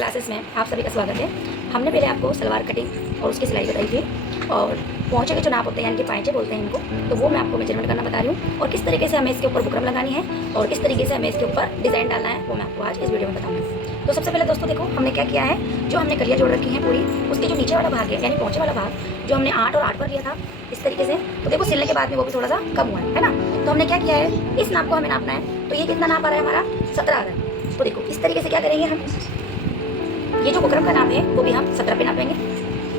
Classes में आप सभी का स्वागत है। हमने पहले आपको सलवार कटिंग और उसकी सिलाई बताई थी और पहुँचे के जो नाप होते हैं यानी कि पाइचे बोलते हैं इनको, तो वो मैं आपको मेजरमेंट करना बता रही हूँ और किस तरीके से हमें इसके ऊपर बुकरम लगानी है और किस तरीके से हमें इसके ऊपर डिज़ाइन डालना है वो मैं आपको आज इस वीडियो में बताऊँगी। तो सबसे पहले दोस्तों देखो हमने क्या किया है, जो हमने कलियाँ जोड़ रखी हैं पूरी, उसके जो नीचे वाला भाग है यानी पहुँचे वाला भाग जो हमने 8 और 8 पर लिया था इस तरीके से, तो देखो सिलने के बाद में वो भी थोड़ा सा कम हुआ है ना। तो हमने क्या किया है, इस नाप को हमें नापना है। तो ये कितना नाप आ रहा है हमारा 17 आ रहा है। तो देखो इस तरीके से क्या करेंगे हम, ये जो बुकरम का नाप है वो भी हम 17 पे नापेंगे।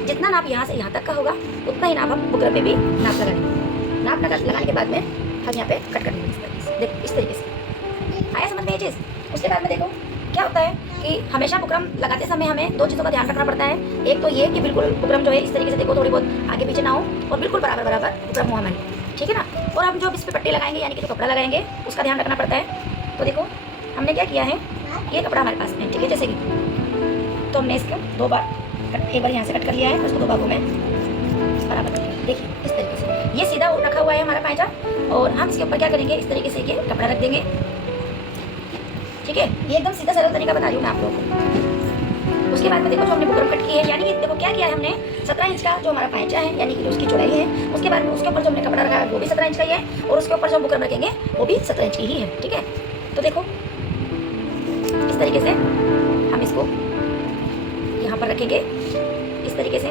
जितना नाप यहाँ से यहाँ तक का होगा उतना ही नाप हम बुकरम पे भी नाप लगाएंगे। नाप लगाने के बाद में हम यहाँ पे कट कर देंगे इस तरीके से। देखो इस तरीके से आया समझ में ये चीज़। उसके बाद में देखो क्या होता है कि हमेशा बुकरम लगाते समय हमें दो चीज़ों का ध्यान रखना पड़ता है। एक तो ये कि बिल्कुल बुकरम जो है इस तरीके से देखो थोड़ी बहुत आगे पीछे ना हो और बिल्कुल बराबर बराबर बुकरम हो हमारी, ठीक है ना। और हम जो इस पर पट्टी लगाएंगे यानी कि जो कपड़ा लगाएंगे उसका ध्यान रखना पड़ता है। तो देखो हमने क्या किया है, ये कपड़ा हमारे पास में ठीक है, जैसे कि तो हमने इसको 2 बार एक बार यहाँ से कट कर लिया है, उसको 2 भागों में बराबर कर लिया। देखिए इस तरीके से ये सीधा रखा हुआ है हमारा पायजा और हम इसके ऊपर क्या करेंगे, इस तरीके से ये कपड़ा रख देंगे, ठीक है। ये एकदम सीधा सरल तरीका बता रही हूँ मैं आप लोगों को। उसके बाद में देखो जो हमने बुकरम कट की है, यानी कि देखो क्या किया है हमने 17 इंच का जो हमारा पायजा है यानी कि जो उसकी चौड़ाई है, उसके बाद में उसके ऊपर जो हमने कपड़ा रखा है वो भी 17 इंच का ही है और उसके ऊपर जो हम बुकरम रखेंगे वो भी 17 इंच की ही है, ठीक है। तो देखो इस तरीके से हम इसको यहाँ पर रखेंगे, इस तरीके से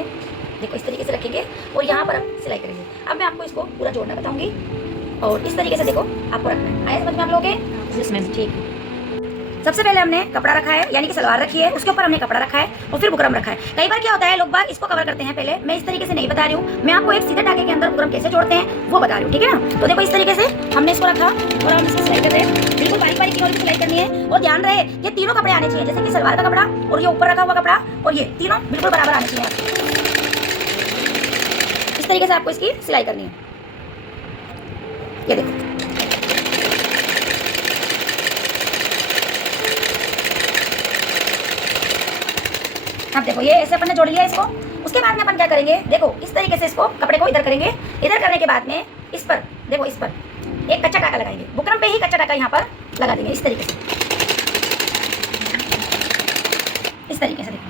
देखो इस तरीके से रखेंगे और यहाँ पर हम सिलाई करेंगे। अब मैं आपको इसको पूरा जोड़ना बताऊंगी और इस तरीके से देखो आपको रखना है। आया समझ में आप लोगों के? जिसमें ठीक है। सबसे पहले हमने कपड़ा रखा है यानी कि सलवार रखी है, उसके ऊपर हमने कपड़ा रखा है और फिर बुकरम रखा है। कई बार क्या होता है लोग बाग इसको कवर करते हैं पहले, मैं इस तरीके से नहीं बता रही हूँ, मैं आपको एक सीधे टाके के अंदर बुकरम कैसे जोड़ते हैं वो बता रही हूँ, ठीक है ना। तो देखो इस तरीके से हमने इसको रखा और हम इसको सिलाई कर रहे हैं। बिल्कुल बारीक बारीक की सिलाई करनी है और ध्यान रहे ये तीनों कपड़े आने चाहिए, जैसे कि सलवार का कपड़ा और ये ऊपर रखा हुआ कपड़ा और ये तीनों बिल्कुल बराबर आने चाहिए। इस तरीके से आपको इसकी सिलाई करनी है। ये देखो अब देखो ये ऐसे अपन ने जोड़ लिया इसको। उसके बाद में अपन क्या करेंगे, देखो इस तरीके से इसको कपड़े को इधर करेंगे। इधर करने के बाद में इस पर देखो इस पर एक कच्चा टाका लगाएंगे, बुकरम पे ही कच्चा टाका यहाँ पर लगा देंगे इस तरीके से। इस तरीके से देखो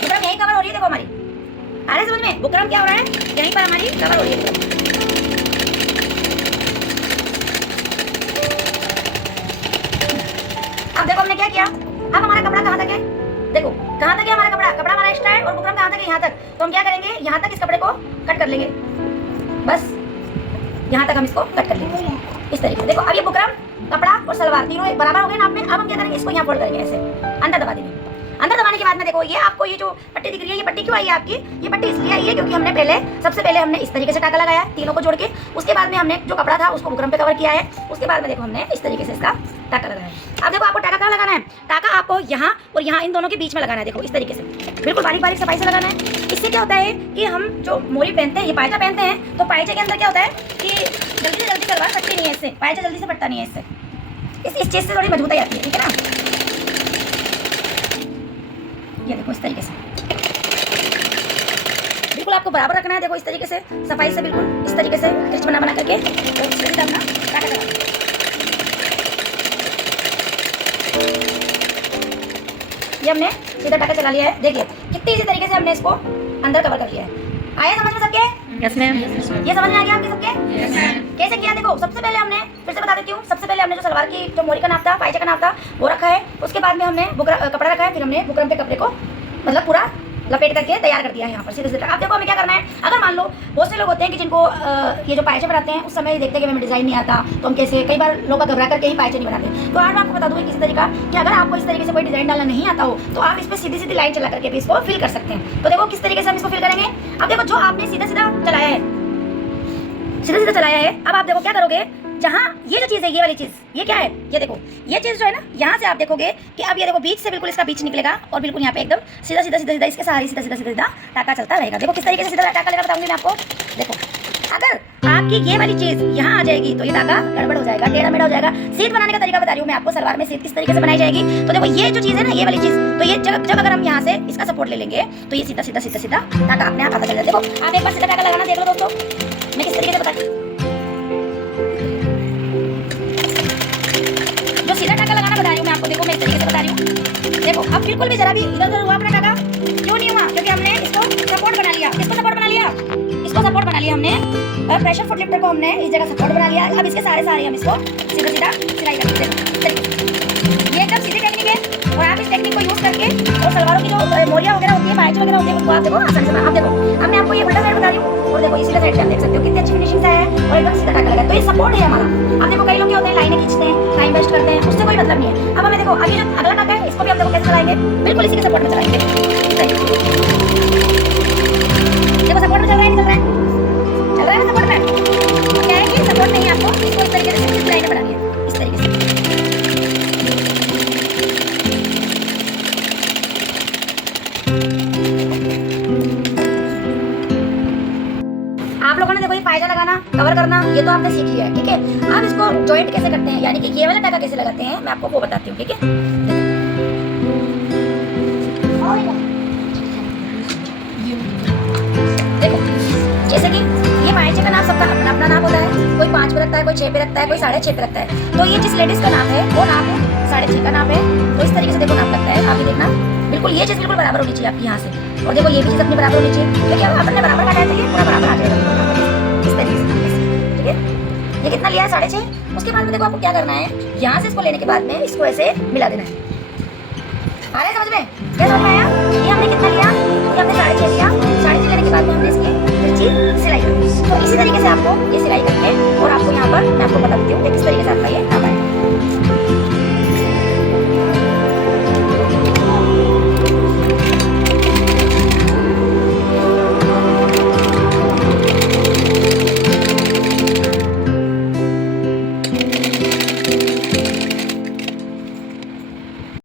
बुकरम यही कवर हो रही है, देखो हमारी आ रही है समझ में। बुकरम क्या हो रहा है, यहीं पर हमारी कवर हो रही है। अब देखो हमने क्या किया, अब हमारा कपड़ा कहाँ तक है, देखो कहाँ तक है हमारा कपड़ा, कपड़ा हमारा एक्स्ट्रा है और बुकरम कहाँ तक है, यहाँ तक। तो हम क्या करेंगे, यहाँ तक इस कपड़े को कट कर लेंगे, बस यहाँ तक हम इसको कट कर लेंगे इस तरीके से। देखो अब ये बुकरम कपड़ा और सलवार तीनों बराबर हो गए नाप में। अब हम क्या करेंगे, इसको यहाँ फोल्ड करेंगे ऐसे, अंदर दबा देंगे। अंदर दबाने के बाद में देखो ये आपको ये जो पट्टी दिख रही है, ये पट्टी क्यों आई है आपकी, ये पट्टी इसलिए आई है क्योंकि हमने सबसे पहले हमने इस तरीके से टाका लगाया तीनों को जोड़ के। उसके बाद में हमने जो कपड़ा था उसको बुकरम पे कवर किया है। उसके बाद में देखो हमने इस तरीके से इसका टाका लगाया है। अब देखो आपको टाका कहाँ लगाना है, टाका आपको यहाँ और यहाँ इन दोनों के बीच में लगाना है। देखो इस तरीके से बिल्कुल बारीक बारीक सफाई से लगाना है। इससे क्या होता है कि हम जो मोरी पहनते हैं, ये पायजा पहनते हैं, तो पायजे के अंदर क्या होता है कि जल्दी से जल्दी सलवार फटती नहीं है इससे, पायजा जल्दी से फटता नहीं है इससे, इस चीज़ से थोड़ी मजबूताई आती है, ठीक है ना। ये देखो इस तरीके से बिल्कुल आपको बराबर रखना है। देखो इस तरीके से सफाई से बिल्कुल इस तरीके से टिच बना बना करके तो सीधा अपना टाका लगा। ये हमने सीधा टाका चला लिया है। देखिए कितनी इसी तरीके से हमने इसको अंदर कवर कर लिया है। आया समझ में सबके? Yes ma'am. ये समझ में आ गया आपके सबके? Yes ma'am. कैसे किया, देखो सबसे पहले हमने, फिर से बता देती हूँ, सबसे पहले हमने जो सलवार की जो मोरी का नाप था, पायजे का नाप था वो रखा है। उसके बाद में हमने कपड़ा रखा है, फिर हमने बुकरम पे कपड़े को मतलब पूरा लपेट करके तैयार कर दिया है यहाँ पर सीधे सीधे। अब देखो हमें क्या करना है, अगर मान लो बहुत से लोग होते हैं कि जिनको ये जो पायचे बनाते हैं उस समय देखते हैं कि हमें डिज़ाइन नहीं आता, तो हम कैसे, कई बार लोग घबरा करके ही पायचे नहीं बनाते। तो आज मैं आपको बता दूँगी किसी तरीका कि अगर आपको इस तरीके से कोई डिज़ाइन डालना नहीं आता हो तो आप इस पर सीधी सीधी लाइन चला करके भी इसको फिल कर सकते हैं। तो देखो किस तरीके से हम इसको फिल करेंगे। अब देखो जो आपने सीधा सीधा चलाया है, सीधा सीधा चलाया है, अब आप देखो क्या करोगे, जहाँ ये जो चीज़ है, ये वाली चीज़, ये क्या है, ये देखो ये चीज़ जो है ना, यहाँ से आप देखोगे कि अब ये देखो बीच से बिल्कुल इसका बीच निकलेगा और बिल्कुल यहाँ पे एकदम सीधा सीधा सीधा सीधा इसके सहारे सीधा सीधा सीधा सीधा टाका चलता रहेगा। देखो किस तरीके से सीधा टाका लगा बताऊंगी मैं आपको। देखो अगर आपकी ये वाली चीज़ यहाँ आ जाएगी तो ये टाका गड़बड़ हो जाएगा, टेढ़ा मेढ़ा हो जाएगा। सीध बनाने का तरीका बता रही हूँ मैं आपको, सलवार में सीध किस तरीके से बनाई जाएगी। तो देखो ये जो चीज़ है ना, ये वाली चीज़, तो ये जब अगर हम यहाँ से इसका सपोर्ट ले लेंगे तो ये सीधा सीधा सीधा सीधा टाका अपने आप आता चलेगा। देखो आप एक बार सीधा टाका लगाना देख लो दोस्तों, मैं किस तरीके से बताती हूँ। जो सीधा टाका बिल्कुल भी जरा भी इधर उधर हुआ अपना टाका क्यों नहीं हुआ? क्योंकि हमने इसको सपोर्ट बना लिया। किसको सपोर्ट बना लिया? इसको सपोर्ट बना लिया हमने। प्रेशर फुट लिफ्टर को हमने इस जगह सपोर्ट बना लिया। अब इसके सारे हम इसको सीधा सीधा सिलाई कर देते हैं। ये एकदम सीधी टेक्निक है और आप इस टेक्निक को यूज करके और सलवारों की जो मोरिया वगैरह होती है, पाइच वगैरह होती है, उनको आप देखो आसानी से। आप देखो हमने आपको ये उल्टा साइड बता रही हूँ और देखो इसी का साइड पे आप देख सकते हो कितनी अच्छी फिनिशिंग है और एकदम सीधा टाका लगा है। तो ये सपोर्ट है हमारा। आप देखो कई लोग क्या होते हैं लाइनें खींचते हैं, टाइम वेस्ट करते हैं, उससे कोई मतलब नहीं है। अब हमें देखो अभी जो अगला टाका है इसको भी आप देखो कैसे चलाएंगे, बिल्कुल इसी के सपोर्ट में चलाएंगे। देखो सपोर्ट में चल रहा है, नहीं चल रहा है? चल रहा है सपोर्ट में। क्या है कि सपोर्ट नहीं है, आपको इसको इस तरीके से सिर्फ लाइनें बनानी है, इस तरीके से। आप लोगों ने देखो ये पायजा लगाना, कवर करना, ये तो आपने सीख लिया है, ठीक है। अब इसको जॉइंट कैसे करते हैं, यानी कि ये वाला टाका कैसे लगाते हैं, मैं आपको वो बताती हूँ, ठीक है। देखो जैसे कि ये पायजे का नाम सबका अपना अपना नाम होता है। कोई 5 पे रखता है, कोई 6 पे रखता है, कोई 6.5 पे रखता है। तो ये जिस लेडीज का नाम है वो नाम है 6.5 का नाम है। तो इस तरीके से देखो नाम लगता है। आप ये देखना बिल्कुल ये चीज़ बिल्कुल बराबर होनी चाहिए आपकी यहाँ से। और देखो ये भी चीज़ अपनी बराबर होनी चाहिए, क्योंकि अब अपने बराबर काटा है तो ये पूरा बराबर आ जाएगा इस तरीके से, ठीक है। ये कितना लिया है? 6.5। उसके बाद में देखो आपको क्या करना है, यहाँ से इसको लेने के बाद में इसको ऐसे मिला देना है। आ रहा है समझ में? क्या समझ में आया? ये हमने कितना लिया? ये हमने 6.5 लिया। 6.5 लेने के बाद में हमने इसकी तिरछी सिलाई करनी है। तो इसी तरीके से आपको ये सिलाई करके और आपको यहाँ पर मैं आपको बता देती हूँ कि किस तरीके से आपका ये काम है।